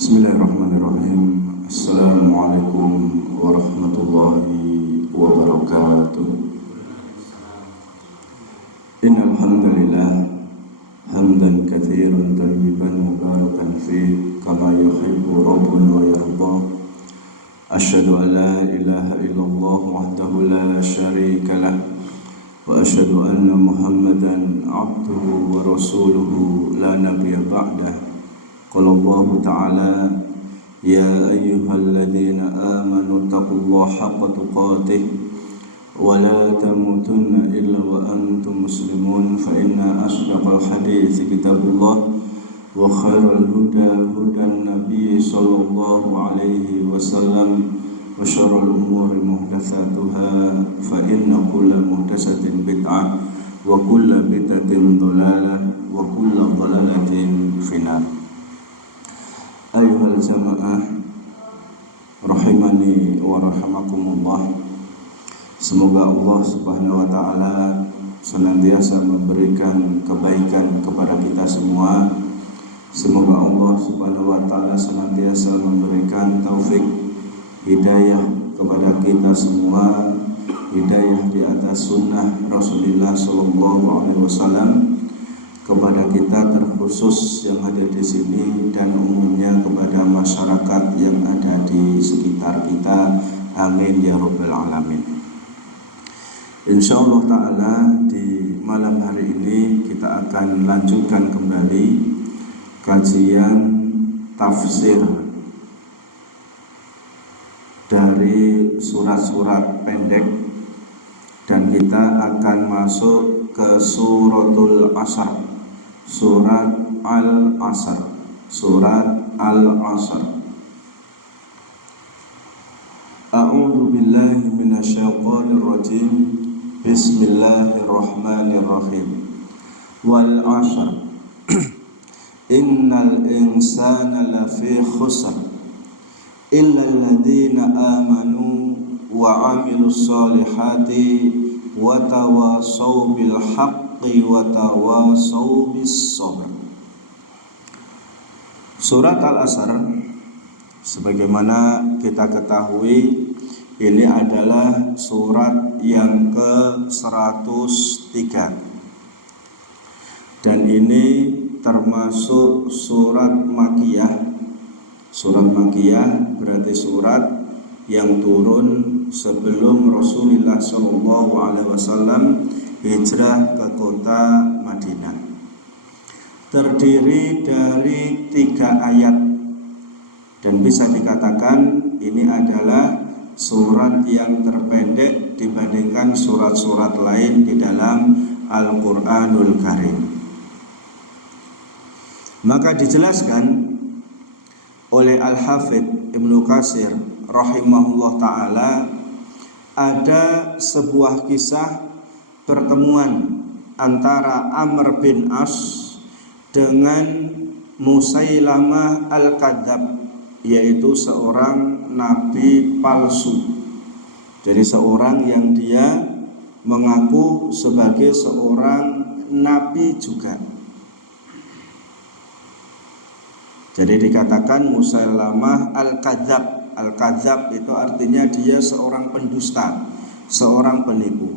Bismillahirrahmanirrahim. Assalamualaikum warahmatullahi wabarakatuh. Innal hamdalillah hamdan katsiran tayyiban mubarakan fih kama yuhibbu rabbuna wa yarda. Asyhadu an la ilaha illallah wahdahu la syarika lah wa asyhadu anna Muhammadan abduhu wa rasuluhu la nabiyya ba'dah. Qala Allah Ta'ala ya ayyuhalladzina amanu taqullaha haqqa tuqatih wa la tamutunna illa wa antum muslimun fa inna asdaqal hadithi kitabullah wa khairal huda hudan nabiy sallallahu alaihi wasallam wa syarrul umuri muhdatsatuha fa inna kulla muhdatsatin bid'ah wa kulla bid'atin dhalalah wa kulla dhalalatin finnar. Ayuhal jamaah rahimani wa rahimakumullah. Semoga Allah Subhanahu wa taala senantiasa memberikan kebaikan kepada kita semua. Semoga Allah Subhanahu wa taala senantiasa memberikan taufik hidayah kepada kita semua, hidayah di atas sunnah Rasulullah sallallahu alaihi wasallam kepada kita terkhusus yang ada di sini dan umumnya kepada masyarakat yang ada di sekitar kita. Amin ya rabbal alamin. Insyaallah taala di malam hari ini kita akan lanjutkan kembali kajian tafsir dari surat-surat pendek dan kita akan masuk ke suratul Asr. Surat Al-Asr. Surat Al-Asr. A'udzu billahi minasyaitonir rajim. Bismillahirrahmanirrahim. Wal 'ashr. Innal insana lafi khusr illa alladziina amanu wa 'amilus solihati wa tawassaw bil haqqi wa tawassaw bis sabr. Surat Al-Asr, sebagaimana kita ketahui, ini adalah surat yang ke-103 dan ini termasuk surat Makkiyah. Surat Makkiyah berarti surat yang turun sebelum Rasulullah SAW hijrah ke kota Madinah. Terdiri dari 3 ayat dan bisa dikatakan ini adalah surat yang terpendek dibandingkan surat-surat lain di dalam Al-Quranul Karim. Maka dijelaskan oleh Al-Hafidh Ibnu Katsir rahimahullah ta'ala, ada sebuah kisah pertemuan antara Amr bin As dengan Musailamah Al-Kadzab, yaitu seorang nabi palsu. Jadi seorang yang dia mengaku sebagai seorang nabi juga. Jadi dikatakan Musailamah Al-Kadzab. Al-Kadzab itu artinya dia seorang pendusta, seorang penipu.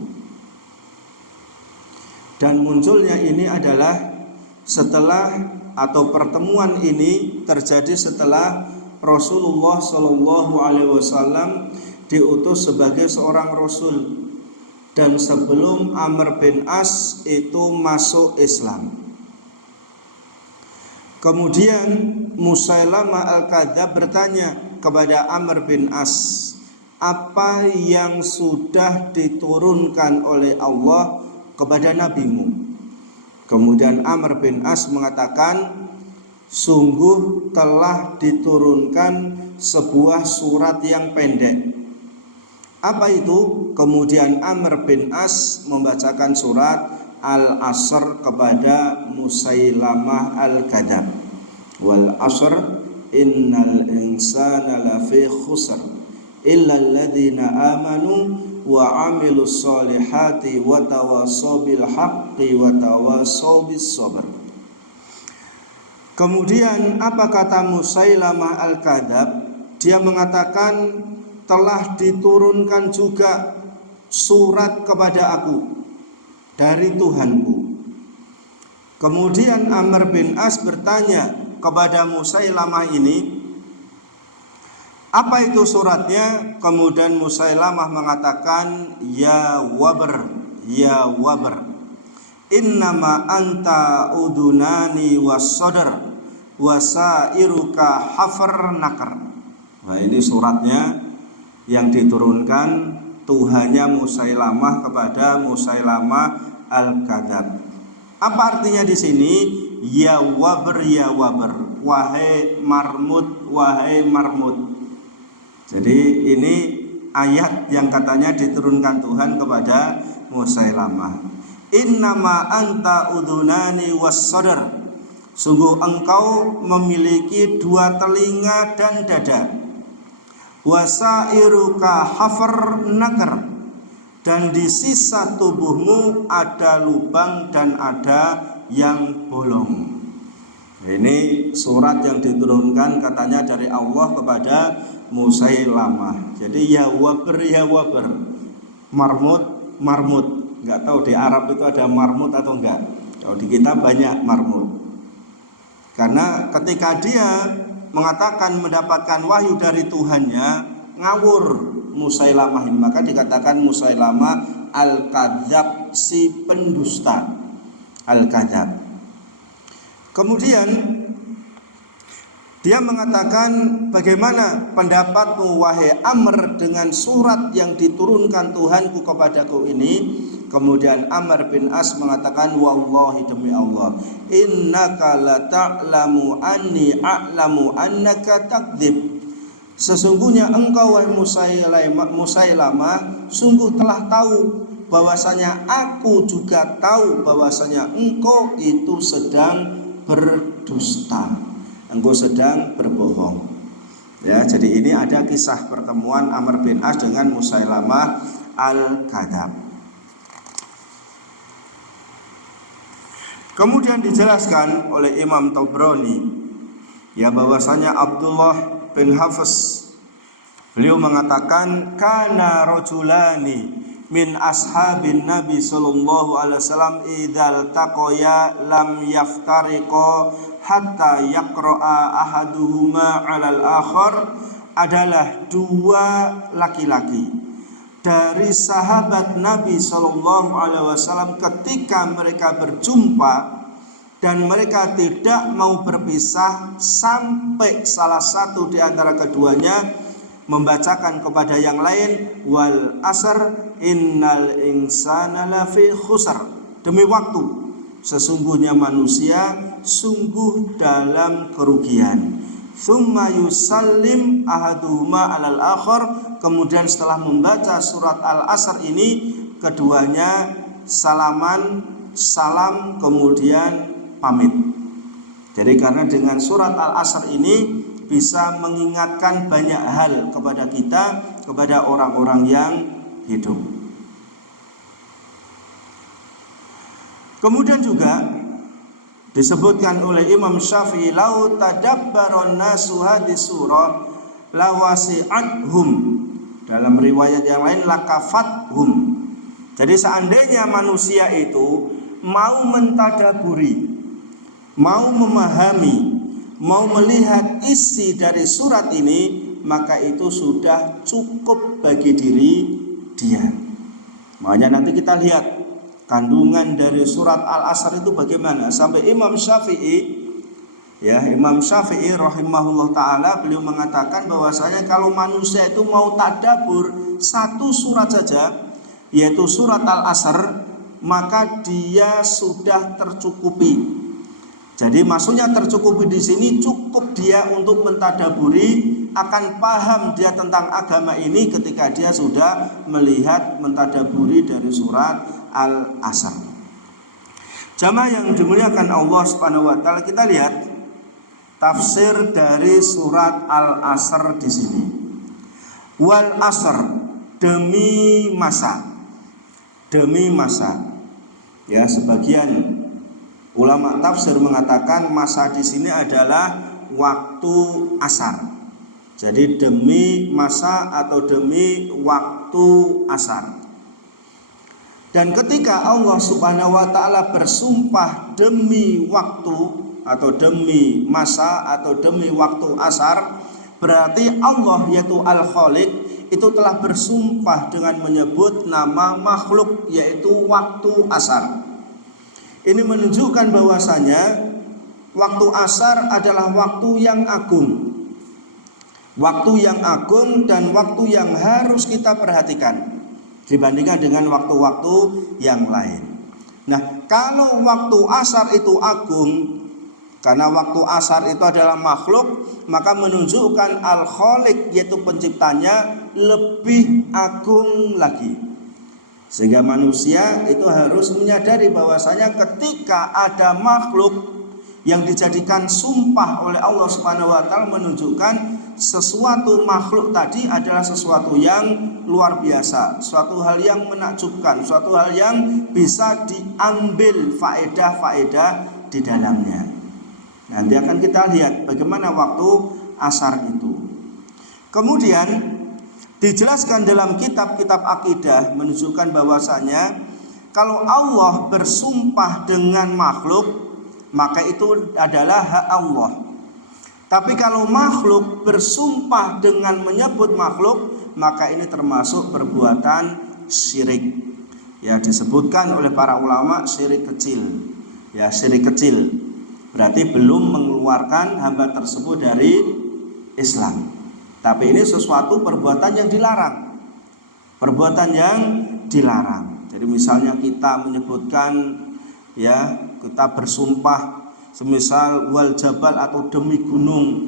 Dan munculnya ini adalah setelah atau pertemuan ini terjadi setelah Rasulullah Shallallahu Alaihi Wasallam diutus sebagai seorang rasul, dan sebelum Amr bin As itu masuk Islam. Kemudian Musailamah Al-Kadzab bertanya kepada Amr bin As, apa yang sudah diturunkan oleh Allah kepada nabimu? Kemudian Amr bin As mengatakan, sungguh telah diturunkan sebuah surat yang pendek. Apa itu? Kemudian Amr bin As membacakan surat Al-Asr kepada Musailamah Al-Kadzab. Wal asr innal insana lafi khusr illa alladhina amanu wa amilus solihati wa tawasaw bil haqqi wa tawasaw bis sabr. Kemudian apa kata Musailamah Al-Kadzab? Dia mengatakan, telah diturunkan juga surat kepada aku dari Tuhanku. Kemudian Amr bin As bertanya kepada Musailamah ini, apa itu suratnya? Kemudian Musailamah mengatakan, ya wabr, ya wabr, innama anta udunani was sadr wasairuka hafar nakar. Nah, ini suratnya yang diturunkan Tuhannya Musailamah kepada Musailamah Al-Kadzab. Apa artinya di sini? Ya wabr, ya wabr, wahai marmut, wahai marmut. Jadi ini ayat yang katanya diturunkan Tuhan kepada Musailamah. Innama anta udunani was sadr, sungguh engkau memiliki dua telinga dan dada. Wasairuka hafar nakar, dan di sisa tubuhmu ada lubang dan ada yang bolong. Ini surat yang diturunkan katanya dari Allah kepada Musailamah. Jadi ya wabr, ya wabr, marmut, marmut. Enggak tahu di Arab itu ada marmut atau enggak. Kalau di kita banyak marmut. Karena ketika dia mengatakan mendapatkan wahyu dari Tuhannya, ngawur Musailamah ini, maka dikatakan Musailamah Al-Kadzab, si pendusta, Al-Kadzab. Kemudian dia mengatakan, bagaimana pendapatmu wahai Amr dengan surat yang diturunkan Tuhanku kepadaku ini? Kemudian Amr bin As mengatakan, wallahi, demi Allah, innaka la ta'lamu anni a'lamu annaka takdzib. Sesungguhnya engkau wahai Musailamah sungguh telah tahu bahwasanya aku juga tahu bahwasanya engkau itu sedang berdusta, engkau sedang berbohong. Ya, jadi ini ada kisah pertemuan Amr bin As dengan Musailamah Al-Kadzab. Kemudian dijelaskan oleh Imam Tabrani, ya, bahwasanya Abdullah bin Hafiz, beliau mengatakan, kana rajulani min ashabin Nabi sallallahu alaihi wasallam idzal taqaya lam yaftariqa hatta yaqra'a ahaduhuma 'alal akhar. Adalah dua laki-laki dari sahabat Nabi Shallallahu Alaihi Wasallam, ketika mereka berjumpa dan mereka tidak mau berpisah sampai salah satu di antara keduanya membacakan kepada yang lain, wal asr innal insana lafi khusr, demi waktu sesungguhnya manusia sungguh dalam kerugian. Thumma yusallim ahaduhuma alal akhar, kemudian setelah membaca surat Al-Asr ini keduanya salam kemudian pamit. Jadi karena dengan surat Al-Asr ini bisa mengingatkan banyak hal kepada kita, kepada orang-orang yang hidup. Kemudian juga disebutkan oleh Imam Syafi'i, lau tadabbaron nasu hadis surah lawasi'athum, dalam riwayat yang lain lakafathum. Jadi seandainya manusia itu mau mentadaburi, mau memahami, mau melihat isi dari surat ini, maka itu sudah cukup bagi diri dia. Makanya nanti kita lihat kandungan dari surat Al-Asr itu bagaimana. Sampai Imam Syafi'i rahimahullah ta'ala, beliau mengatakan bahwasanya kalau manusia itu mau tadabbur satu surat saja, yaitu surat Al-Asr, maka dia sudah tercukupi. Jadi maksudnya tercukupi di sini cukup dia untuk mentadaburi, akan paham dia tentang agama ini ketika dia sudah melihat mentadaburi dari surat Al-Asr. Jamaah yang dimuliakan Allah Subhanahu wa taala, kita lihat tafsir dari surat Al-Asr di sini. Wal asr, demi masa. Demi masa. Ya, sebagian ulama tafsir mengatakan masa di sini adalah waktu asar. Jadi demi masa atau demi waktu asar. Dan ketika Allah Subhanahu wa taala bersumpah demi waktu atau demi masa atau demi waktu asar, berarti Allah yaitu Al-Khaliq itu telah bersumpah dengan menyebut nama makhluk yaitu waktu asar. Ini menunjukkan bahwasanya waktu asar adalah waktu yang agung. Waktu yang agung dan waktu yang harus kita perhatikan dibandingkan dengan waktu-waktu yang lain. Nah, kalau waktu asar itu agung, karena waktu asar itu adalah makhluk, maka menunjukkan Al-Khaliq yaitu penciptanya lebih agung lagi. Sehingga manusia itu harus menyadari bahwasanya ketika ada makhluk yang dijadikan sumpah oleh Allah Subhanahu wa taala, menunjukkan sesuatu makhluk tadi adalah sesuatu yang luar biasa, suatu hal yang menakjubkan, suatu hal yang bisa diambil faedah-faedah di dalamnya. Nanti akan kita lihat bagaimana waktu asar itu. Kemudian dijelaskan dalam kitab-kitab akidah menunjukkan bahwasanya kalau Allah bersumpah dengan makhluk, maka itu adalah hak Allah. Tapi kalau makhluk bersumpah dengan menyebut makhluk, maka ini termasuk perbuatan syirik. Ya, disebutkan oleh para ulama syirik kecil. Ya, syirik kecil. Berarti belum mengeluarkan hamba tersebut dari Islam. Tapi ini sesuatu perbuatan yang dilarang. Perbuatan yang dilarang. Jadi misalnya kita menyebutkan, ya, kita bersumpah semisal wal jabal atau demi gunung,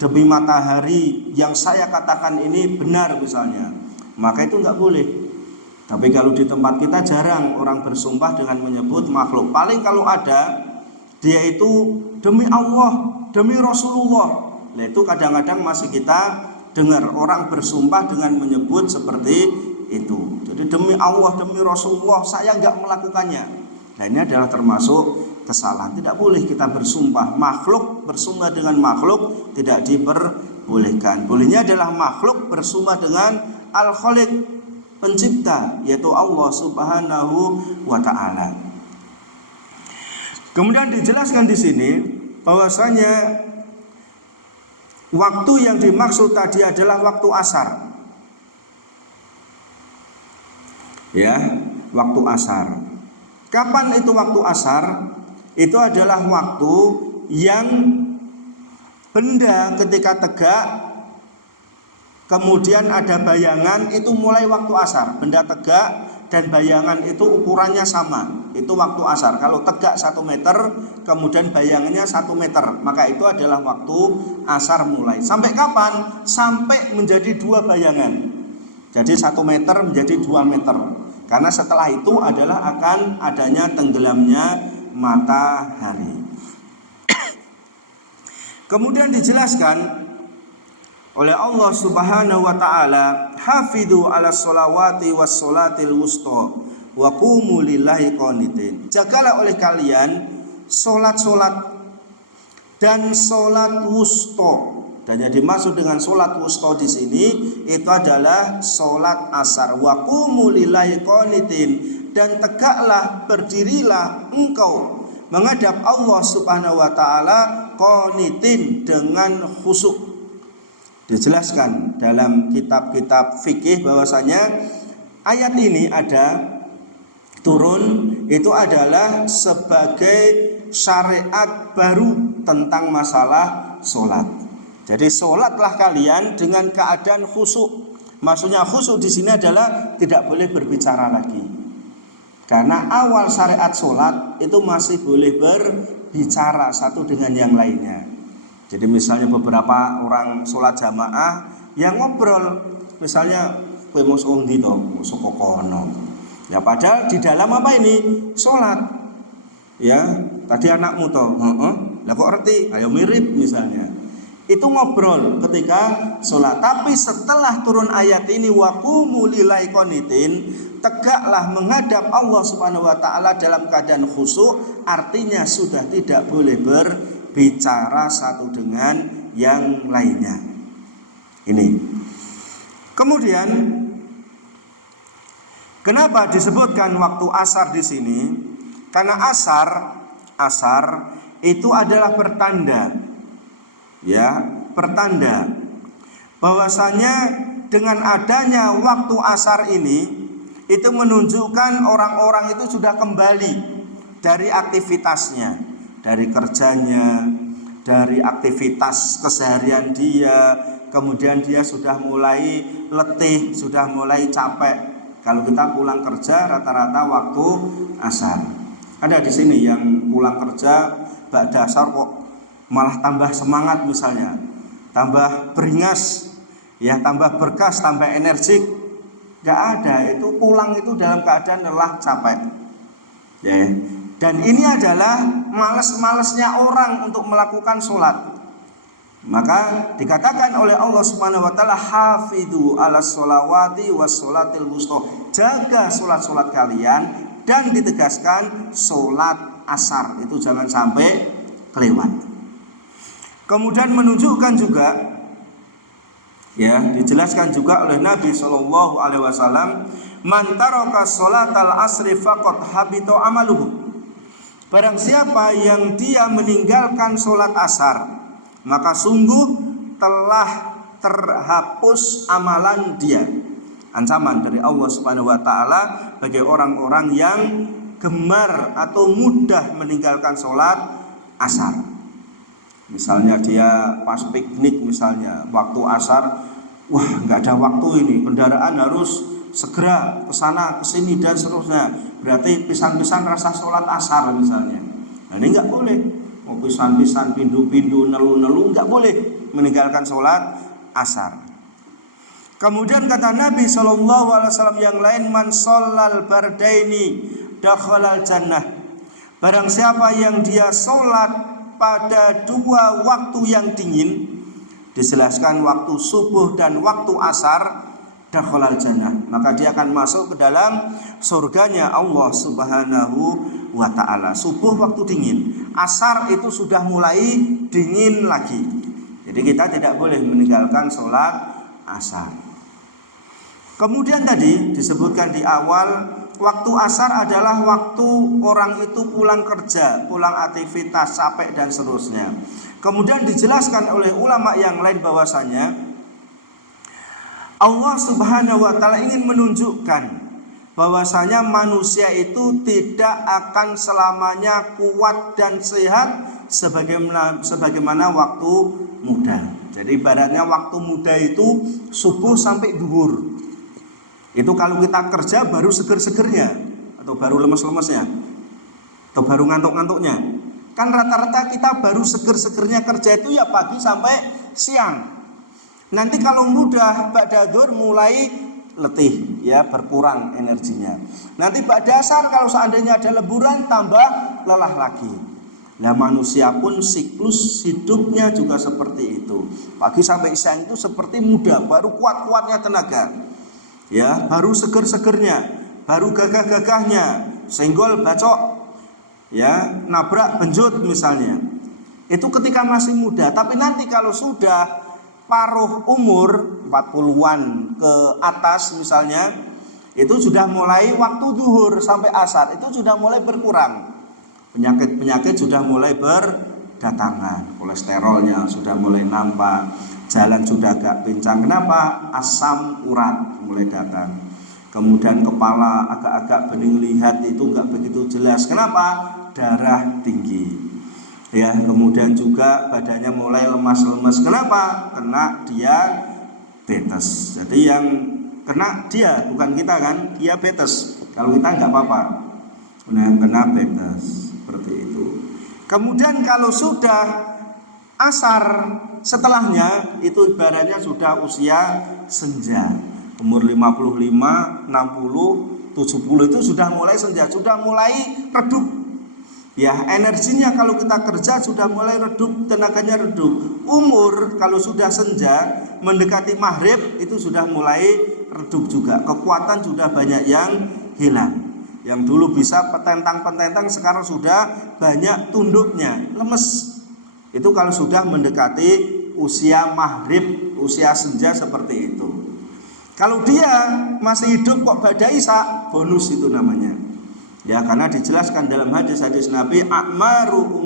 demi matahari yang saya katakan ini benar misalnya, maka itu enggak boleh. Tapi kalau di tempat kita jarang orang bersumpah dengan menyebut makhluk. Paling kalau ada, dia itu demi Allah, demi Rasulullah. Nah, itu kadang-kadang masih kita dengar orang bersumpah dengan menyebut seperti itu. Jadi demi Allah, demi Rasulullah saya enggak melakukannya. Nah, ini adalah termasuk kesalahan. Tidak boleh kita bersumpah. Makhluk bersumpah dengan makhluk tidak diperbolehkan. Bolehnya adalah makhluk bersumpah dengan Al-Khaliq, pencipta, yaitu Allah Subhanahu wa taala. Kemudian dijelaskan di sini bahwasanya waktu yang dimaksud tadi adalah waktu asar. Ya, waktu asar. Kapan itu waktu asar? Itu adalah waktu yang benda ketika tegak kemudian ada bayangan, itu mulai waktu asar. Benda tegak dan bayangan itu ukurannya sama, itu waktu asar. Kalau tegak 1 meter kemudian bayangannya 1 meter, maka itu adalah waktu asar mulai. Sampai kapan? Sampai menjadi 2 bayangan. Jadi 1 meter menjadi 2 meter. Karena setelah itu adalah akan adanya tenggelamnya matahari. Kemudian dijelaskan oleh Allah Subhanahu wa taala, hafidhu ala sholawati was sholatil wusta wa qumu lillahi qanitin. Jagalah oleh kalian salat-salat dan salat wusta. Dan yang dimaksud dengan salat wusta di sini itu adalah salat asar. Wa qumu lillahi qanitin, dan tegaklah, berdirilah engkau menghadap Allah Subhanahu wa taala qanitin, dengan khusyuk. Dijelaskan dalam kitab-kitab fikih bahwasanya ayat ini turun itu adalah sebagai syariat baru tentang masalah sholat. Jadi sholatlah kalian dengan keadaan khusyuk. Maksudnya khusyuk di sini adalah tidak boleh berbicara lagi. Karena awal syariat sholat itu masih boleh berbicara satu dengan yang lainnya. Jadi misalnya beberapa orang sholat jamaah yang ngobrol, misalnya kowe mosok ndi to, mosok kono. Ya padahal di dalam apa ini? Sholat. Ya, tadi anakmu to, lah kok ngerti? Ayo mirip misalnya. Itu ngobrol ketika sholat. Tapi setelah turun ayat ini waqumu lillahi qanitin, tegaklah menghadap Allah Subhanahu wa taala dalam keadaan khusyuk, artinya sudah tidak boleh berbicara satu dengan yang lainnya. Ini. Kemudian kenapa disebutkan waktu asar di sini? Karena asar itu adalah pertanda bahwasanya dengan adanya waktu asar ini itu menunjukkan orang-orang itu sudah kembali dari aktivitasnya, dari kerjanya, dari aktivitas keseharian dia, kemudian dia sudah mulai letih, sudah mulai capek. Kalau kita pulang kerja rata-rata waktu asar. Ada di sini yang pulang kerja ba'da asar kok malah tambah semangat misalnya, tambah beringas, ya tambah berkas, tambah energik. Gak ada, itu pulang itu dalam keadaan lelah, capek. Ya. Dan ini adalah malas-malasnya orang untuk melakukan sholat. Maka dikatakan oleh Allah Subhanahu wa taala, hafidhu 'alas sholawati was sholatil wusta. Jaga sholat-sholat kalian, dan ditegaskan sholat asar itu jangan sampai kelewat. Kemudian menunjukkan juga, ya dijelaskan juga oleh Nabi Shallallahu Alaihi Wasallam, man taraka sholatal asri faqad habita amaluhu. Barang siapa yang dia meninggalkan sholat asar, maka sungguh telah terhapus amalan dia. Ancaman dari Allah Subhanahu wa taala bagi orang-orang yang gemar atau mudah meninggalkan sholat asar. Misalnya dia pas piknik misalnya waktu asar, wah nggak ada waktu ini, kendaraan harus segera ke sana ke sini dan seterusnya. Berarti pisan-pisan rasa sholat asar misalnya. Nah ini nggak boleh. Mau pisan-pisan pindu-pindu nelu-nelu nggak boleh meninggalkan sholat asar. Kemudian kata Nabi SAW yang lain, man sholal bardaini dakhalal jannah. Barang siapa yang dia sholat pada dua waktu yang dingin, dijelaskan waktu subuh dan waktu asar, dakhalal jannah, maka dia akan masuk ke dalam surganya Allah Subhanahu wa ta'ala. Subuh waktu dingin, asar itu sudah mulai dingin lagi. Jadi kita tidak boleh meninggalkan sholat asar. Kemudian tadi disebutkan di awal, waktu asar adalah waktu orang itu pulang kerja, pulang aktivitas, capek dan seterusnya. Kemudian dijelaskan oleh ulama yang lain bahwasanya Allah Subhanahu wa taala ingin menunjukkan bahwasanya manusia itu tidak akan selamanya kuat dan sehat sebagaimana waktu muda. Jadi ibaratnya waktu muda itu subuh sampai duhur. Itu kalau kita kerja baru seger-segernya, atau baru lemes-lemesnya, atau baru ngantuk-ngantuknya. Kan rata-rata kita baru seger-segernya kerja itu ya pagi sampai siang. Nanti kalau mudah ba'da dzhur mulai letih, ya berkurang energinya. Nanti ba'da asar kalau seandainya ada leburan tambah lelah lagi. Nah manusia pun siklus hidupnya juga seperti itu. Pagi sampai siang itu seperti muda, baru kuat-kuatnya tenaga, ya baru seger-segernya, baru gagah-gagahnya, senggol bacok, ya nabrak benjut misalnya. Itu ketika masih muda. Tapi nanti kalau sudah paruh umur 40-an ke atas misalnya, itu sudah mulai waktu zuhur sampai asar itu sudah mulai berkurang. Penyakit-penyakit sudah mulai berdatangan, kolesterolnya sudah mulai nampak, jalan sudah agak pincang. Kenapa? Asam urat mulai datang. Kemudian kepala agak-agak bening, lihat itu enggak begitu jelas. Kenapa? Darah tinggi. Ya, kemudian juga badannya mulai lemas-lemas. Kenapa? Kena diabetes. Jadi yang kena dia, bukan kita kan, diabetes. Kalau kita enggak apa-apa. Nah, kena diabetes seperti itu. Kemudian kalau sudah asar, setelahnya itu ibaratnya sudah usia senja. Umur 55, 60, 70 itu sudah mulai senja, sudah mulai redup. Ya, energinya kalau kita kerja sudah mulai redup, tenaganya redup. Umur kalau sudah senja mendekati maghrib itu sudah mulai redup juga. Kekuatan sudah banyak yang hilang. Yang dulu bisa petentang-petentang sekarang sudah banyak tunduknya, lemes. Itu kalau sudah mendekati usia maghrib, usia senja seperti itu. Kalau dia masih hidup kok badai isak, bonus itu namanya. Ya, karena dijelaskan dalam hadis-hadis Nabi, a'maru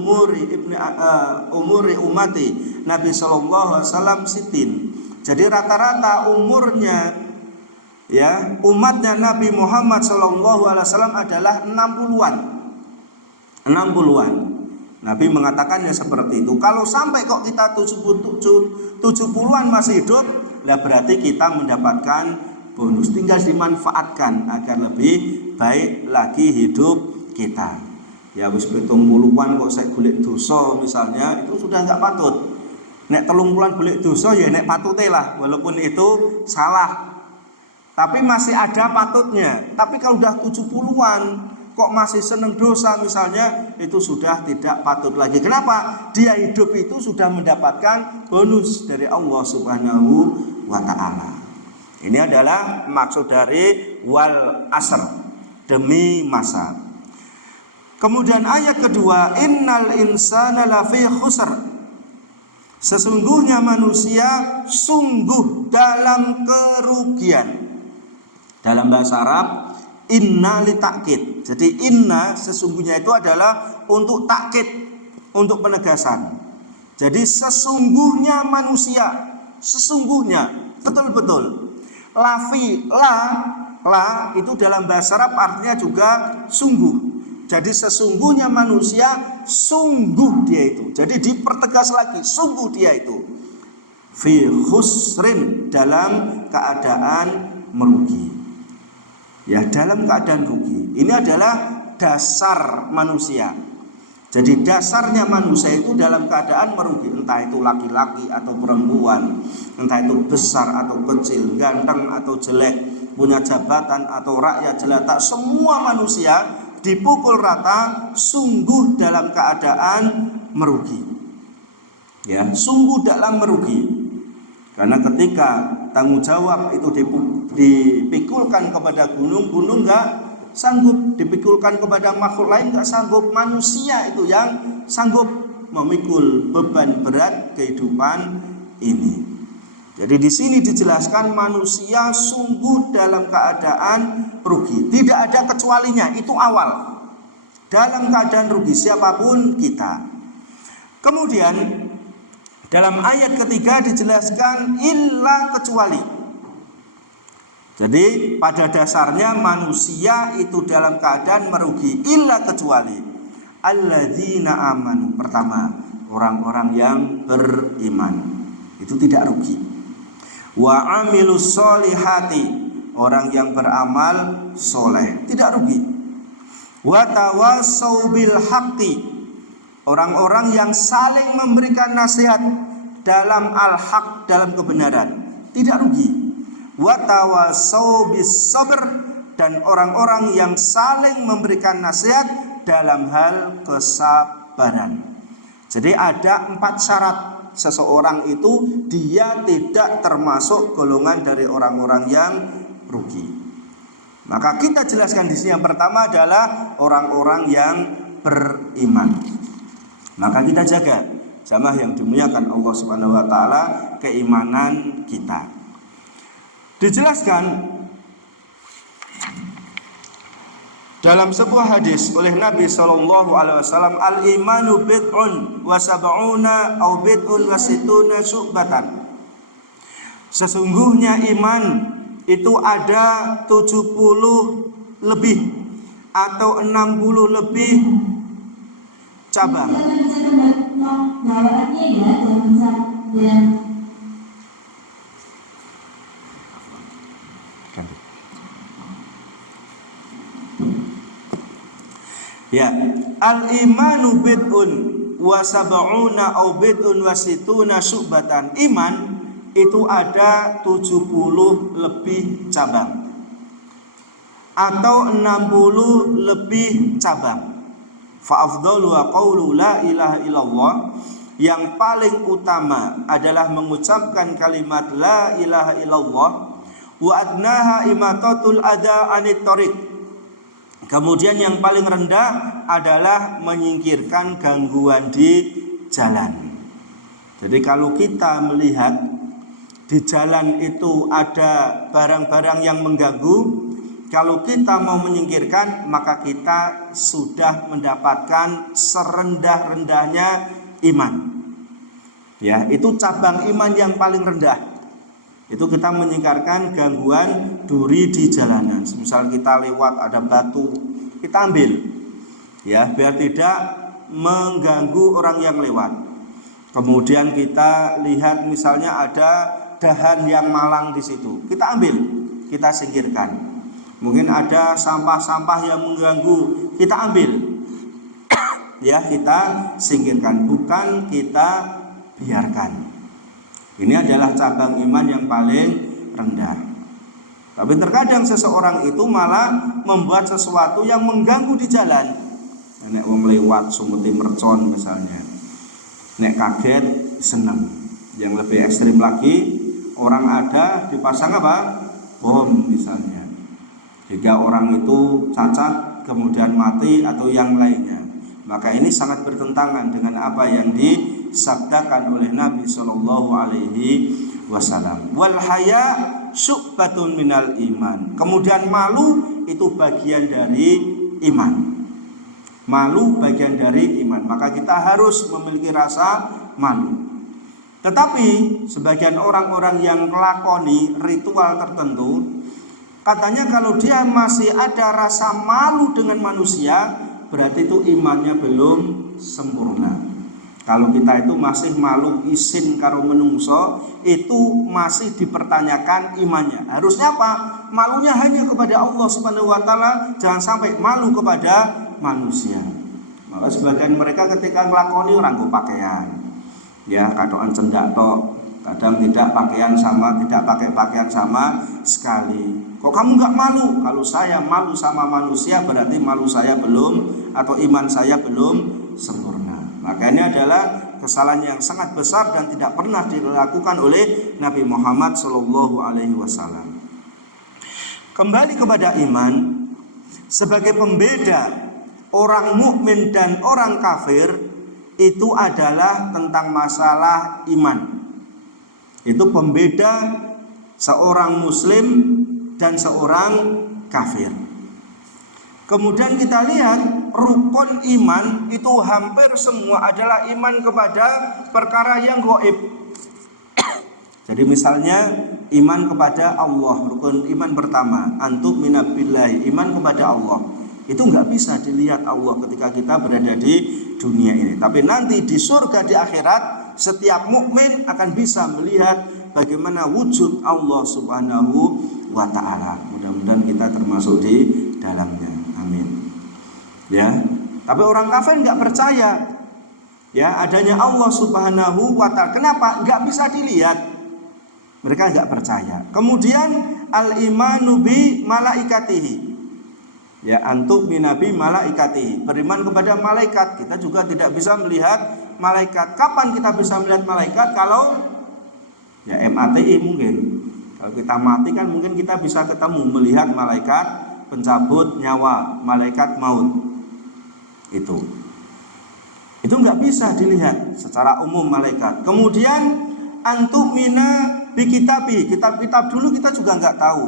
umuri umati, Nabi SAW sitin. Jadi rata-rata umurnya ya umatnya Nabi Muhammad SAW adalah 60-an. 60-an. Nabi mengatakannya seperti itu. Kalau sampai kok kita 70-an masih hidup, lah berarti kita mendapatkan bonus. Tinggal dimanfaatkan agar lebih baik lagi hidup kita. Ya wis 70-an kok saya golek dosa misalnya, itu sudah enggak patut. Nek 30-an golek dosa ya nek patute lah, walaupun itu salah. Tapi masih ada patutnya. Tapi kalau udah 70-an kok masih seneng dosa misalnya, itu sudah tidak patut lagi. Kenapa? Dia hidup itu sudah mendapatkan bonus dari Allah Subhanahu wa ta'ala. Ini adalah maksud dari wal asr, demi masa. Kemudian ayat kedua, innal insana lafi khusr. Sesungguhnya manusia sungguh dalam kerugian. Dalam bahasa Arab, inna li takkid. Jadi inna sesungguhnya itu adalah untuk takkid, untuk penegasan. Jadi sesungguhnya manusia, sesungguhnya, betul-betul. Lafi, la itu dalam bahasa Arab artinya juga sungguh. Jadi sesungguhnya manusia, sungguh dia itu. Jadi dipertegas lagi, sungguh dia itu. Fi khusrin, dalam keadaan merugi. Ya, dalam keadaan rugi. Ini adalah dasar manusia. Jadi dasarnya manusia itu dalam keadaan merugi. Entah itu laki-laki atau perempuan, entah itu besar atau kecil, ganteng atau jelek, punya jabatan atau rakyat jelata, semua manusia dipukul rata sungguh dalam keadaan merugi. Ya, sungguh dalam merugi. Karena ketika tanggung jawab itu dipikulkan kepada gunung, gunung enggak sanggup. Dipikulkan kepada makhluk lain enggak sanggup. Manusia itu yang sanggup memikul beban berat kehidupan ini. Jadi di sini dijelaskan manusia sungguh dalam keadaan rugi. Tidak ada kecualinya, itu awal. Dalam keadaan rugi siapapun kita. Kemudian dalam ayat ketiga dijelaskan illa kecuali. Jadi pada dasarnya manusia itu dalam keadaan merugi illa kecuali alladzina amanu. Pertama, orang-orang yang beriman itu tidak rugi. Wa amilus solihati, orang yang beramal soleh tidak rugi. Wa tawassau bil haqqi, orang-orang yang saling memberikan nasihat dalam al-haq, dalam kebenaran, tidak rugi. Wa tawassau bis sabr, dan orang-orang yang saling memberikan nasihat dalam hal kesabaran. Jadi ada 4 syarat seseorang itu dia tidak termasuk golongan dari orang-orang yang rugi. Maka kita jelaskan di sini yang pertama adalah orang-orang yang beriman. Maka kita jaga jamaah yang dimuliakan Allah Subhanahu wa taala, keimanan kita. Dijelaskan Dalam sebuah hadis oleh Nabi Shallallahu Alaihi Wasallam, al imanu bid'un wa sab'una au bid'un wa situna syu'batan. Sesungguhnya iman itu ada 70 lebih atau 60 lebih cabang. Ya, al imanu bid'un wa sab'una au bid'un wa situna syu'batan. Iman itu ada 70 lebih cabang atau 60 lebih cabang. Fa afdalu qaulu la ilaha illallah, yang paling utama adalah mengucapkan kalimat la ilaha illallah. Wa adnaha imatatul adha anit thariq. Kemudian yang paling rendah adalah menyingkirkan gangguan di jalan. Jadi kalau kita melihat di jalan itu ada barang-barang yang mengganggu, kalau kita mau menyingkirkan, maka kita sudah mendapatkan serendah-rendahnya iman. Ya, itu cabang iman yang paling rendah. Itu kita menyingkirkan gangguan duri di jalanan. Misal kita lewat ada batu, kita ambil, ya, biar tidak mengganggu orang yang lewat. Kemudian kita lihat misalnya ada dahan yang malang di situ, kita ambil, kita singkirkan. Mungkin ada sampah-sampah yang mengganggu, kita ambil, ya, kita singkirkan, bukan kita biarkan. Ini adalah cabang iman yang paling rendah. Tapi terkadang seseorang itu malah membuat sesuatu yang mengganggu di jalan. Nek wong lewat sumeti mercon misalnya, nek kaget senang. Yang lebih ekstrim lagi, orang ada dipasang apa? Bom misalnya. Jika orang itu cacat kemudian mati atau yang lainnya, maka ini sangat bertentangan dengan apa yang disabdakan oleh Nabi Shallallahu Alaihi Wasallam. Wal haya syu'batun minal iman. Kemudian malu itu bagian dari iman. Malu bagian dari iman. Maka kita harus memiliki rasa malu. Tetapi sebagian orang-orang yang melakoni ritual tertentu, katanya kalau dia masih ada rasa malu dengan manusia, berarti itu imannya belum sempurna. Kalau kita itu masih malu isin karo menungso, itu masih dipertanyakan imannya. Harusnya apa? Malunya hanya kepada Allah Subhanahu wa taala, jangan sampai malu kepada manusia. Maka sebagian mereka ketika nglakoni orang nggo pakaian, ya, katokan cendak tok, kadang tidak pakai pakaian sama sekali. Kok kamu nggak malu? Kalau saya malu sama manusia, berarti malu saya belum, atau iman saya belum sempurna. Maka ini adalah kesalahan yang sangat besar dan tidak pernah dilakukan oleh Nabi Muhammad Shallallahu Alaihi Wasallam. Kembali kepada iman, sebagai pembeda orang mukmin dan orang kafir, itu adalah tentang masalah iman. Itu pembeda seorang muslim dan seorang kafir. Kemudian kita lihat rukun iman itu hampir semua adalah iman kepada perkara yang gaib. Jadi misalnya iman kepada Allah, rukun iman pertama, antum minabillahi, iman kepada Allah. Itu nggak bisa dilihat Allah ketika kita berada di dunia ini. Tapi nanti di surga di akhirat, setiap mukmin akan bisa melihat bagaimana wujud Allah Subhanahu wa taala. Mudah-mudahan kita termasuk di dalamnya. Amin. Ya, tapi orang kafir nggak percaya ya adanya Allah Subhanahu wa taala. Kenapa? Nggak bisa dilihat. Mereka nggak percaya. Kemudian al-imanu bi malaikatihi. Ya, antum minabi malaikatihi. Beriman kepada malaikat. Kita juga tidak bisa melihat malaikat. Kapan kita bisa melihat malaikat? Kalau ya MATI mungkin. Kalau kita mati kan mungkin kita bisa ketemu melihat malaikat pencabut nyawa, malaikat maut. Itu nggak bisa dilihat secara umum malaikat. Kemudian antum mina bi kitabi, kitab-kitab dulu kita juga nggak tahu.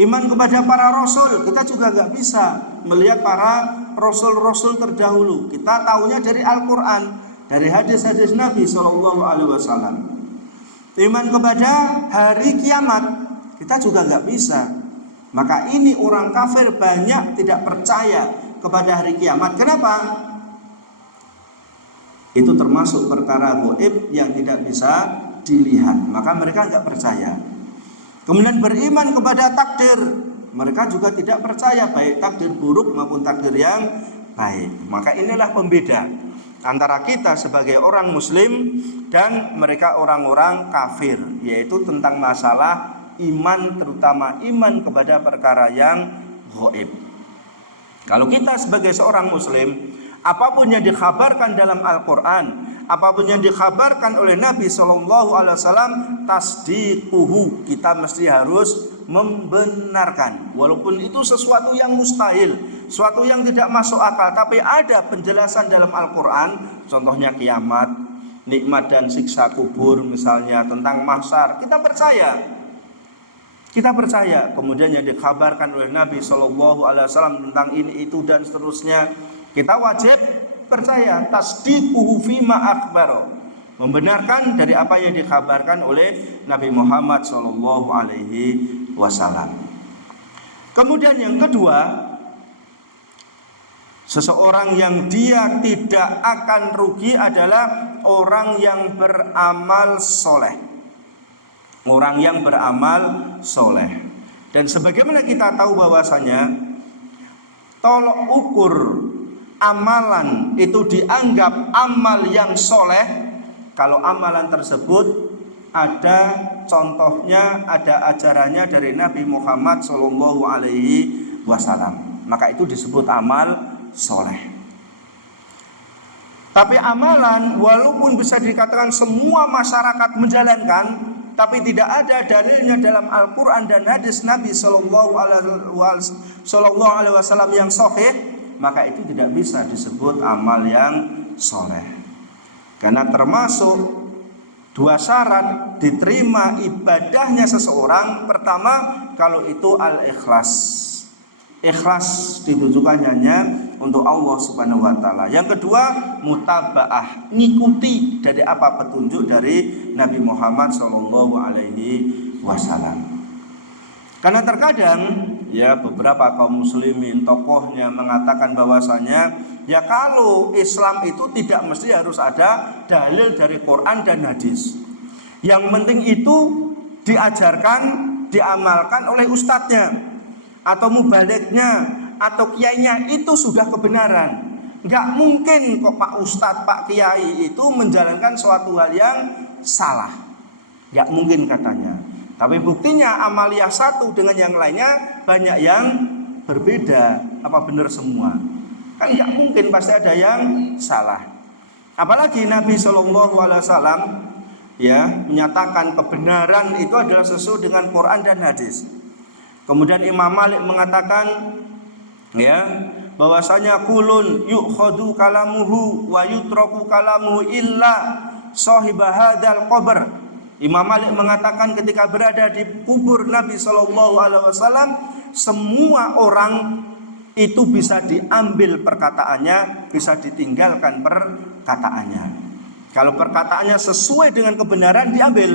Iman kepada para rasul, kita juga nggak bisa melihat para rasul-rasul terdahulu. Kita tahunya dari Al-Quran, dari hadis-hadis Nabi SAW. Iman kepada hari kiamat, kita juga nggak bisa. Maka ini orang kafir banyak tidak percaya kepada hari kiamat. Kenapa? Itu termasuk perkara gaib yang tidak bisa dilihat. Maka mereka nggak percaya. Kemudian beriman kepada takdir, mereka juga tidak percaya baik takdir buruk maupun takdir yang baik. Maka inilah pembeda antara kita sebagai orang muslim dan mereka orang-orang kafir, yaitu tentang masalah iman, terutama iman kepada perkara yang gaib. Kalau kita sebagai seorang muslim, apapun yang dikhabarkan dalam Al-Quran, apapun yang dikhabarkan oleh Nabi SAW, tasdiquhu, kita mesti harus membenarkan. Walaupun itu sesuatu yang mustahil, sesuatu yang tidak masuk akal, tapi ada penjelasan dalam Al-Quran, contohnya kiamat, nikmat dan siksa kubur misalnya, tentang mahsyar, kita percaya. Kemudian yang dikhabarkan oleh Nabi SAW tentang ini, itu dan seterusnya, kita wajib percaya. Tasdiquhu fima akhbaro, membenarkan dari apa yang dikhabarkan oleh Nabi Muhammad SAW. Kemudian yang kedua, seseorang yang dia tidak akan rugi adalah orang yang beramal soleh. Orang yang beramal soleh. Dan sebagaimana kita tahu bahwasanya tolok ukur amalan itu dianggap amal yang soleh kalau amalan tersebut ada contohnya, ada ajarannya dari Nabi Muhammad SAW, maka itu disebut amal soleh. Tapi amalan walaupun bisa dikatakan semua masyarakat menjalankan, tapi tidak ada dalilnya dalam Al-Quran dan hadis Nabi SAW yang sahih, maka itu tidak bisa disebut amal yang soleh. Karena termasuk dua syarat diterima ibadahnya seseorang. Pertama, kalau itu al-ikhlas, ikhlas ditujukan hanya untuk Allah Subhanahu wa taala. Yang kedua, mutabaah, ngikuti dari apa petunjuk dari Nabi Muhammad SAW. Karena terkadang ya beberapa kaum muslimin tokohnya mengatakan bahwasanya ya kalau Islam itu tidak mesti harus ada dalil dari Quran dan hadis. Yang penting itu diajarkan, diamalkan oleh ustadznya atau mubaliknya atau kiainya, itu sudah kebenaran. Enggak mungkin kok Pak Ustadz, Pak Kiai itu menjalankan suatu hal yang salah. Enggak mungkin katanya. Tapi buktinya amaliyah satu dengan yang lainnya banyak yang berbeda. Apa benar semua? Kan enggak mungkin, pasti ada yang salah. Apalagi Nabi SAW ya menyatakan kebenaran itu adalah sesuai dengan Quran dan hadis. Kemudian Imam Malik mengatakan ya bahwasanya kulun yukhadu kalamuhu wa yutraku kalamuhu illa sahibah hadzal qabr. Imam Malik mengatakan ketika berada di kubur Nabi SAW, semua orang itu bisa diambil perkataannya, bisa ditinggalkan perkataannya. Kalau perkataannya sesuai dengan kebenaran diambil,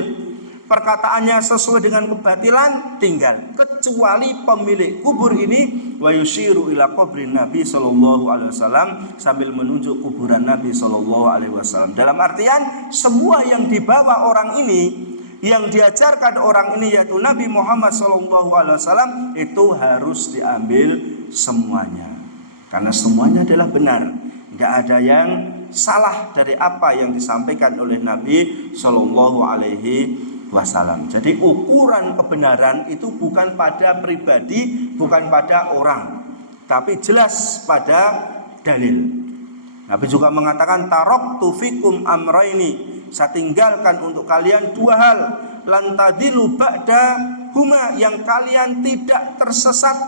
perkataannya sesuai dengan kebatilan tinggal, kecuali pemilik kubur ini. Wa yushiru ila qabrin Nabi SAW, sambil menunjuk kuburan Nabi SAW. Dalam artian semua yang dibawa orang ini, yang diajarkan orang ini yaitu Nabi Muhammad SAW, itu harus diambil semuanya, karena semuanya adalah benar. Tidak ada yang salah dari apa yang disampaikan oleh Nabi SAW. Jadi ukuran kebenaran itu bukan pada pribadi, bukan pada orang, tapi jelas pada dalil. Nabi juga mengatakan taraktu fikum amraini, saya tinggalkan untuk kalian dua hal, lan tadilu ba'da huma, yang kalian tidak tersesat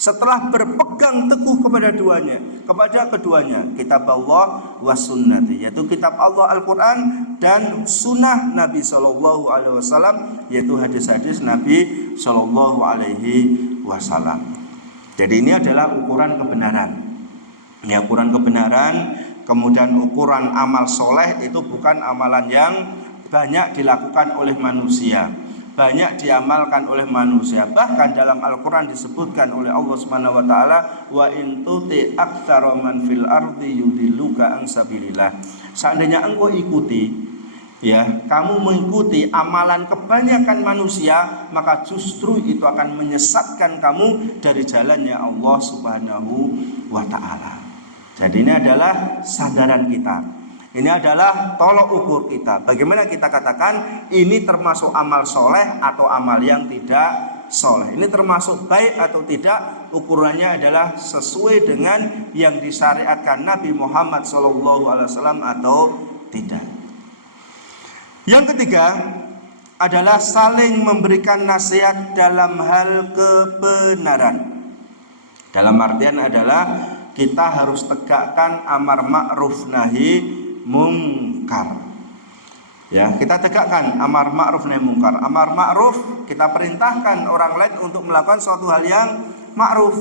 setelah berpegang teguh kepada keduanya, kitab Allah was sunnati, yaitu kitab Allah Al-Quran dan sunnah Nabi Shallallahu Alaihi Wasallam, yaitu hadis-hadis Nabi Shallallahu Alaihi Wasallam. Jadi ini adalah ukuran kebenaran. Ya, ukuran kebenaran. Kemudian ukuran amal soleh itu bukan amalan yang banyak dilakukan oleh manusia, banyak diamalkan oleh manusia. Bahkan dalam Al-Quran disebutkan oleh Allah Subhanahu Wa Taala, wa in tuti aktsara man fil ardi yudilluka an sabilillah. Seandainya engkau ikuti, ya, kamu mengikuti amalan kebanyakan manusia, maka justru itu akan menyesatkan kamu dari jalannya Allah Subhanahu Wa Taala. Jadi ini adalah sandaran kita. Ini adalah tolok ukur kita. Bagaimana kita katakan ini termasuk amal soleh atau amal yang tidak soleh. Ini termasuk baik atau tidak. Ukurannya adalah sesuai dengan yang disyariatkan Nabi Muhammad SAW atau tidak. Yang ketiga adalah saling memberikan nasihat dalam hal kebenaran. Dalam artian adalah kita harus tegakkan amar ma'ruf nahi mungkar. Ya, kita tegakkan amar ma'ruf nahi mungkar. Amar ma'ruf, kita perintahkan orang lain untuk melakukan suatu hal yang ma'ruf.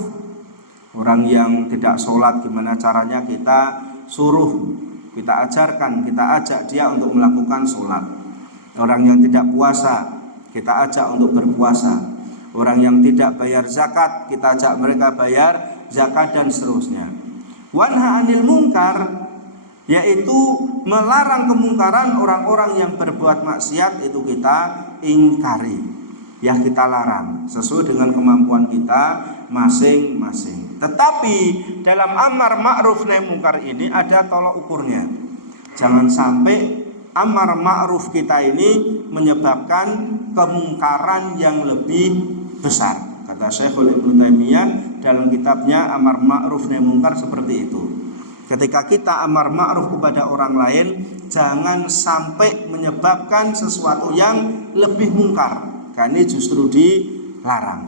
Orang yang tidak sholat, gimana caranya kita suruh, kita ajarkan, kita ajak dia untuk melakukan sholat. Orang yang tidak puasa, kita ajak untuk berpuasa. Orang yang tidak bayar zakat, kita ajak mereka bayar zakat dan seterusnya. Wanha anil mungkar, yaitu melarang kemungkaran orang-orang yang berbuat maksiat, itu kita ingkari, ya kita larang sesuai dengan kemampuan kita masing-masing. Tetapi dalam amar ma'ruf nahi mungkar ini ada tolak ukurnya. Jangan sampai amar ma'ruf kita ini menyebabkan kemungkaran yang lebih besar. Kata Syekhul Ibnu Taimiyah dalam kitabnya Amar Ma'ruf Nahi Mungkar seperti itu. Ketika kita amar ma'ruf kepada orang lain, jangan sampai menyebabkan sesuatu yang lebih mungkar. Karena ini justru dilarang.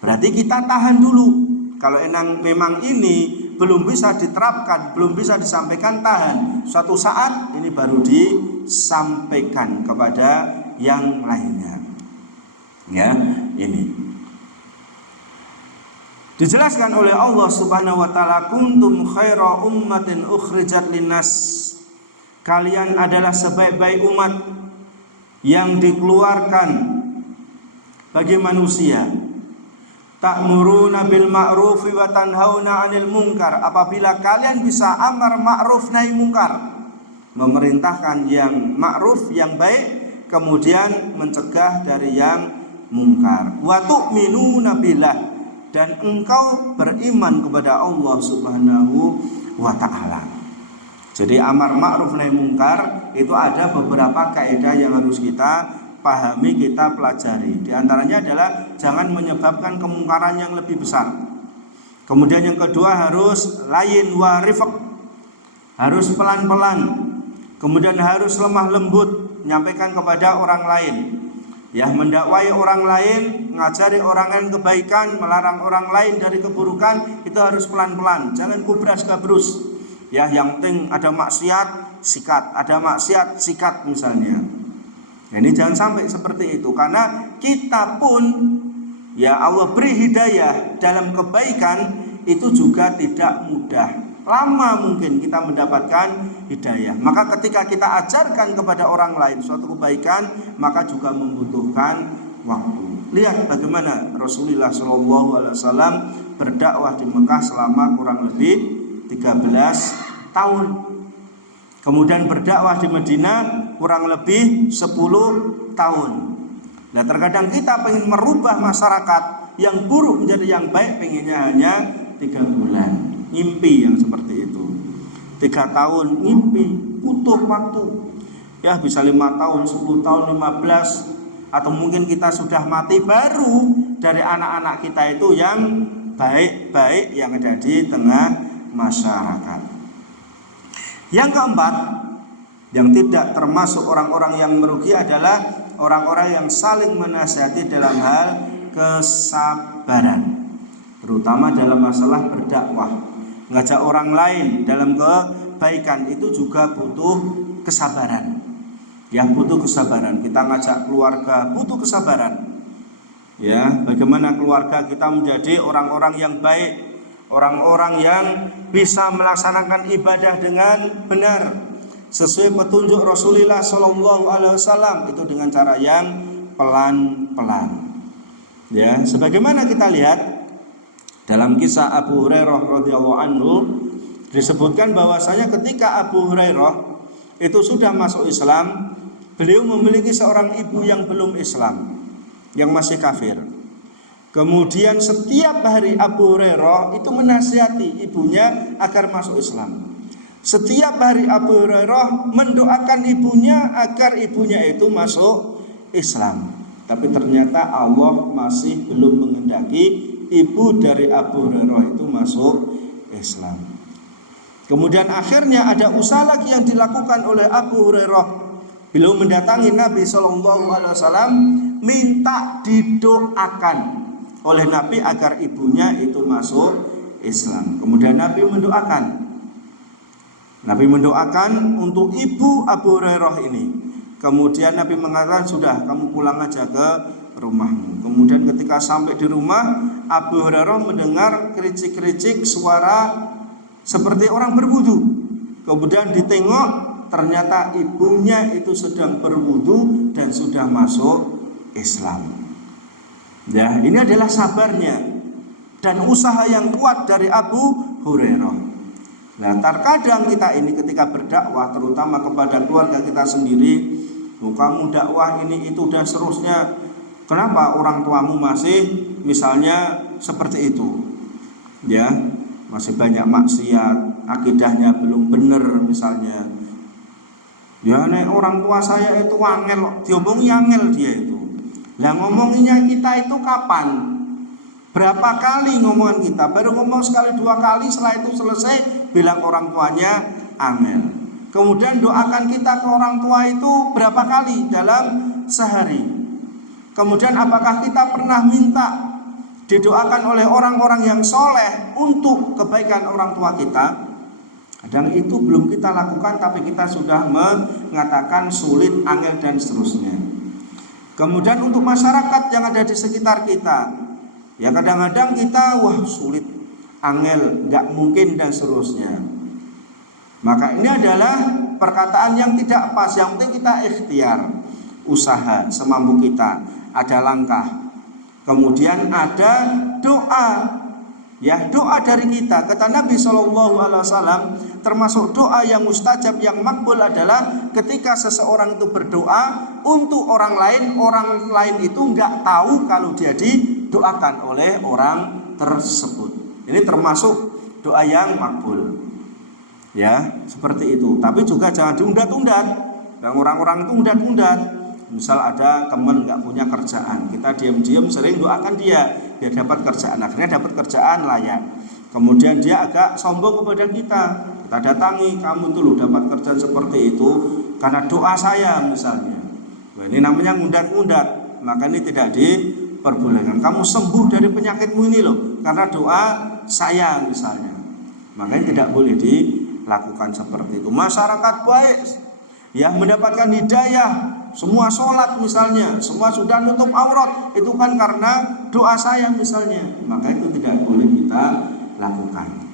Berarti kita tahan dulu. Kalau memang ini belum bisa diterapkan, belum bisa disampaikan, tahan. Suatu saat ini baru disampaikan kepada yang lainnya. Ya, ini dijelaskan oleh Allah Subhanahu wa taala, kuntum khaira ummatin ukhrijat linnas. Kalian adalah sebaik-baik umat yang dikeluarkan bagi manusia. Ta'muruna bil ma'rufi wa tanhauna 'anil munkar. Apabila kalian bisa amar ma'ruf nahi munkar, memerintahkan yang ma'ruf, yang baik, kemudian mencegah dari yang munkar. Wa tu'minuna billah, dan engkau beriman kepada Allah Subhanahu wa ta'ala. Jadi amar ma'ruf nahi munkar itu ada beberapa kaidah yang harus kita pahami, kita pelajari. Di antaranya adalah jangan menyebabkan kemungkaran yang lebih besar. Kemudian yang kedua harus layin wa rifq, harus pelan-pelan. Kemudian harus lemah lembut, menyampaikan kepada orang lain. Ya, mendakwai orang lain, ngajari orang lain kebaikan, melarang orang lain dari keburukan, itu harus pelan-pelan, jangan kubras gabrus. Ya, yang penting ada maksiat, sikat, ada maksiat, sikat misalnya. Nah, ini jangan sampai seperti itu, karena kita pun, ya Allah beri hidayah dalam kebaikan, itu juga tidak mudah. Lama mungkin kita mendapatkan hidayah. Maka ketika kita ajarkan kepada orang lain suatu kebaikan, maka juga membutuhkan waktu. Lihat bagaimana Rasulullah SAW berdakwah di Mekah selama kurang lebih 13 tahun. Kemudian berdakwah di Madinah kurang lebih 10 tahun. Nah, terkadang kita ingin merubah masyarakat yang buruk menjadi yang baik, pengennya hanya 3 bulan. Ngimpi yang seperti itu. 3 tahun ngimpi, butuh waktu. Ya, bisa 5 tahun, 10 tahun, 15, atau mungkin kita sudah mati, baru dari anak-anak kita itu yang baik-baik yang ada di tengah masyarakat. Yang keempat, yang tidak termasuk orang-orang yang merugi adalah orang-orang yang saling menasihati dalam hal kesabaran, terutama dalam masalah berdakwah, ngajak orang lain dalam kebaikan itu juga butuh kesabaran. Ya, butuh kesabaran. Kita ngajak keluarga butuh kesabaran. Ya, bagaimana keluarga kita menjadi orang-orang yang baik, orang-orang yang bisa melaksanakan ibadah dengan benar sesuai petunjuk Rasulullah SAW, itu dengan cara yang pelan-pelan. Ya, sebagaimana kita lihat dalam kisah Abu Hurairah radhiyallahu anhu, disebutkan bahwasanya ketika Abu Hurairah itu sudah masuk Islam, beliau memiliki seorang ibu yang belum Islam, yang masih kafir. Kemudian setiap hari Abu Hurairah itu menasihati ibunya agar masuk Islam. Setiap hari Abu Hurairah mendoakan ibunya agar ibunya itu masuk Islam. Tapi ternyata Allah masih belum menghendaki ibu dari Abu Hurairah itu masuk Islam. Kemudian akhirnya ada usaha lagi yang dilakukan oleh Abu Hurairah. Beliau mendatangi Nabi SAW, minta didoakan oleh Nabi agar ibunya itu masuk Islam. Kemudian Nabi mendoakan untuk ibu Abu Hurairah ini. Kemudian Nabi mengatakan, sudah, kamu pulang aja ke rumahmu. Kemudian ketika sampai di rumah, Abu Hurairah mendengar kericik-kericik suara seperti orang berwudu. Kemudian ditengok, ternyata ibunya itu sedang berwudu dan sudah masuk Islam. Ya, ini adalah sabarnya dan usaha yang kuat dari Abu Hurairah. Nah, terkadang kita ini ketika berdakwah, terutama kepada keluarga kita sendiri, kamu dakwah ini itu dan seterusnya, kenapa orang tuamu masih misalnya seperti itu? Ya, masih banyak maksiat, akidahnya belum benar misalnya. Ya, nek orang tua saya itu angel, diomongi angel dia itu. Lah ngomonginya kita itu kapan? Berapa kali ngomongan kita? Baru ngomong sekali dua kali, setelah itu selesai bilang orang tuanya angel. Kemudian doakan kita ke orang tua itu berapa kali dalam sehari? Kemudian apakah kita pernah minta didoakan oleh orang-orang yang soleh untuk kebaikan orang tua kita? Kadang itu belum kita lakukan, tapi kita sudah mengatakan sulit, angel dan seterusnya. Kemudian untuk masyarakat yang ada di sekitar kita, ya kadang-kadang kita wah sulit, angel, nggak mungkin dan seterusnya. Maka ini adalah perkataan yang tidak pas. Yang penting kita ikhtiar, usaha semampu kita, ada langkah. Kemudian ada doa. Ya, doa dari kita. Kata Nabi SAW, termasuk doa yang mustajab, yang makbul adalah ketika seseorang itu berdoa untuk orang lain itu nggak tahu kalau dia didoakan oleh orang tersebut. Ini termasuk doa yang makbul. Ya, seperti itu. Tapi juga jangan diundat-undat. Yang orang-orang itu undat-undat. Misal ada teman nggak punya kerjaan, kita diam-diam sering doakan dia biar dapat kerjaan. Akhirnya dapat kerjaan layak. Kemudian dia agak sombong kepada kita. Kita datangi, kamu tuh loh dapat kerjaan seperti itu karena doa saya misalnya. Nah, ini namanya ngundat-ngundat. Maka ini tidak diperbolehkan. Kamu sembuh dari penyakitmu ini loh karena doa saya misalnya. Makanya tidak boleh dilakukan seperti itu. Masyarakat baik ya mendapatkan hidayah, semua sholat misalnya, semua sudah nutup aurat, itu kan karena doa saya misalnya. Maka itu tidak boleh kita lakukan.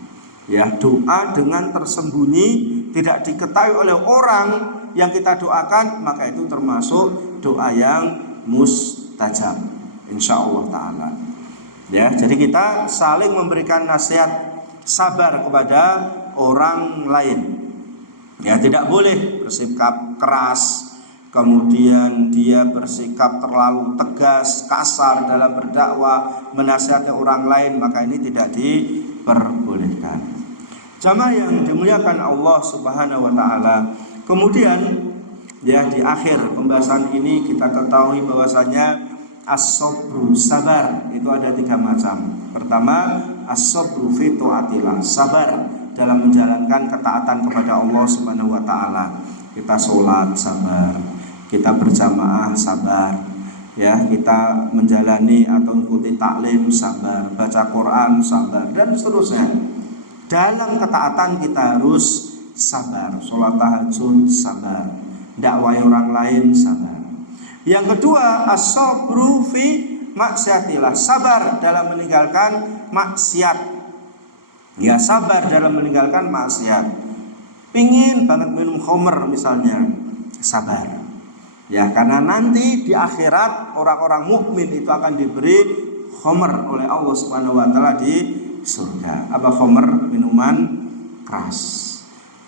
Ya, doa dengan tersembunyi, tidak diketahui oleh orang yang kita doakan, maka itu termasuk doa yang mustajab, insyaallah ta'ala. Ya, jadi kita saling memberikan nasihat sabar kepada orang lain. Ya, tidak boleh bersikap keras, kemudian dia bersikap terlalu tegas, kasar dalam berdakwah, menasihati orang lain, maka ini tidak diperbolehkan. Jamaah yang dimuliakan Allah Subhanahu wa taala. Kemudian ya di akhir pembahasan ini kita ketahui bahwasanya as-sabru, sabar itu ada 3 macam. Pertama, as-sabru fi taatillah, sabar dalam menjalankan ketaatan kepada Allah Subhanahu wa taala. Kita sholat sabar, kita berjamaah sabar, ya, kita menjalani atau mengikuti taklim sabar, baca Quran sabar dan seterusnya. Dalam ketaatan kita harus sabar. Sholat tahajud sabar. Dakwai orang lain sabar. Yang kedua, as-sabru fi maksiatillah, sabar dalam meninggalkan maksiat. Ya, sabar dalam meninggalkan maksiat. Pingin banget minum khamr misalnya, sabar. Ya, karena nanti di akhirat orang-orang mukmin itu akan diberi khamr oleh Allah Subhanahu wa taala di surga. Apa khamr? Minuman keras.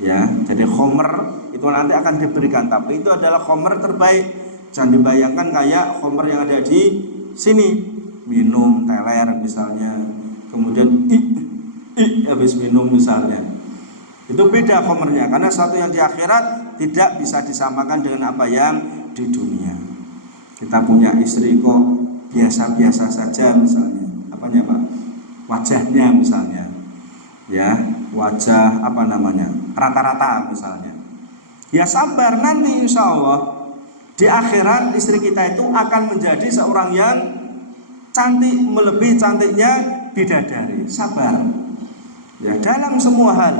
Ya, jadi khamr itu nanti akan diberikan, tapi itu adalah khamr terbaik. Jangan dibayangkan kayak khamr yang ada di sini, minum teler misalnya, kemudian habis minum misalnya. Itu beda khamrnya, karena satu yang di akhirat tidak bisa disamakan dengan apa yang di dunia. Kita punya istri kok biasa-biasa saja misalnya, apanya Pak? Wajahnya misalnya. Ya, wajah apa namanya? Rata-rata misalnya. Ya sabar, nanti insya Allah di akhirat istri kita itu akan menjadi seorang yang cantik, melebihi cantiknya bidadari. Sabar. Ya, dalam semua hal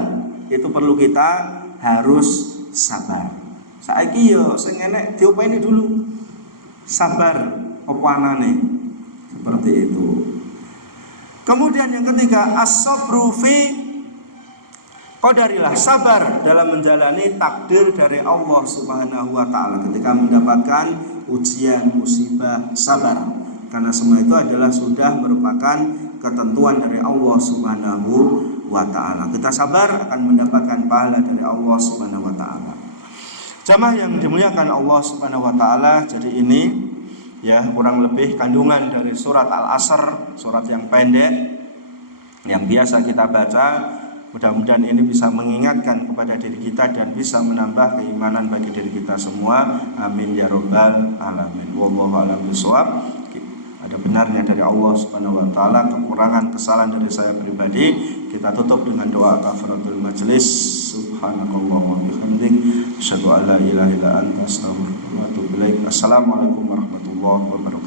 itu perlu kita harus sabar. Saiki yo sing enek diopeni dulu. Sabar apa anane. Seperti itu. Kemudian yang ketiga, as-sabru fi qadarillah, sabar dalam menjalani takdir dari Allah Subhanahu wa taala. Ketika mendapatkan ujian, musibah, sabar. Karena semua itu adalah sudah merupakan ketentuan dari Allah Subhanahu wa taala. Kita sabar akan mendapatkan pahala dari Allah Subhanahu wa taala. Jamaah yang dimuliakan Allah Subhanahu wa taala, jadi ini ya kurang lebih kandungan dari surat Al-Asr, surat yang pendek yang biasa kita baca. Mudah-mudahan ini bisa mengingatkan kepada diri kita dan bisa menambah keimanan bagi diri kita semua. Amin ya rabbal alamin. Wallahu a'lam bishawab. Ada benarnya dari Allah Subhanahu wa taala, kekurangan kesalahan dari saya pribadi. Kita tutup dengan doa kafaratul majlis. Subhanakallahumma wa bihamdik, asyhadu an la ilaha illa anta, astaghfiruka wa atubu ilaik. Assalamualaikum warahmatullahi wabarakatuh.